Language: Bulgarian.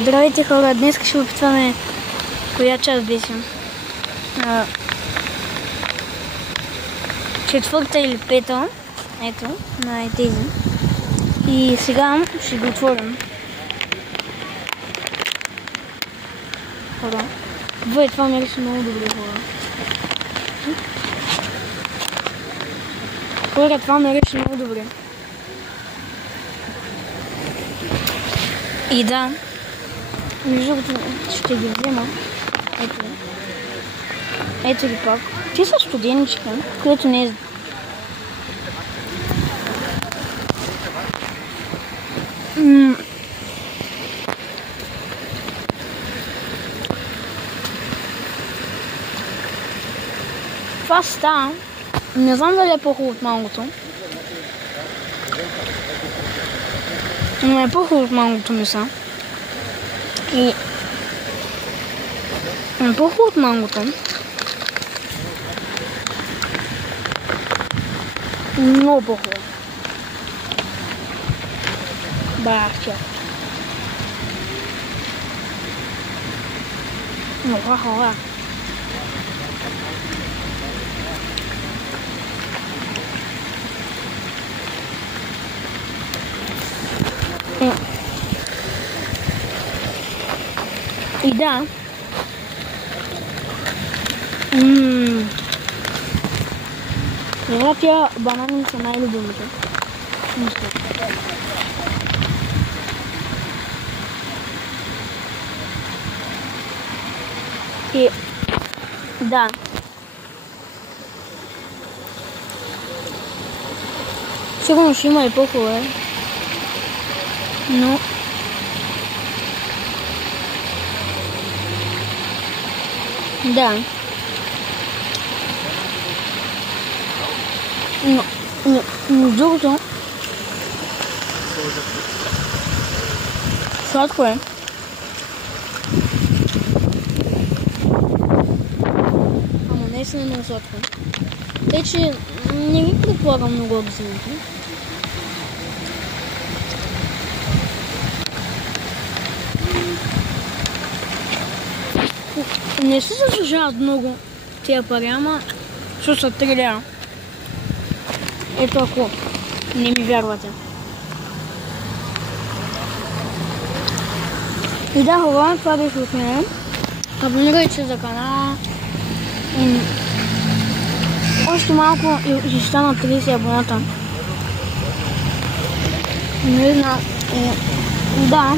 Здравейте хора, днес ще опитваме коя част беше. Четвърта или пета. Ето, на тези. И сега ще го отворим. Хора. Това мирише много добре, хора. Хора, това мирише много добре. И да, между другото ще ги взема. Ето ги пак. Те са студеничка, което не е... Това става. Не знам дали е по-хубаво от мангото. Но е по-хубаво от мангото миса. И... е по-хубаво от мангото. Много по-хубаво. Бахча. Много хора. И да. Тия банани са най-любимите. И да. Сигурно ще има и по-хубаво, но да. Но другото сладко е. Ама наистина е много сладко. Тъй, че не ви предполагам много да вземете. Не се заслужават много тия пари, ама защото са 3 лева. Ето ако не ми вярвате. И да, хора, това беше от мен. Абонирайте се за канала. Още малко и ще стана 30 абоната. Не знам. Да.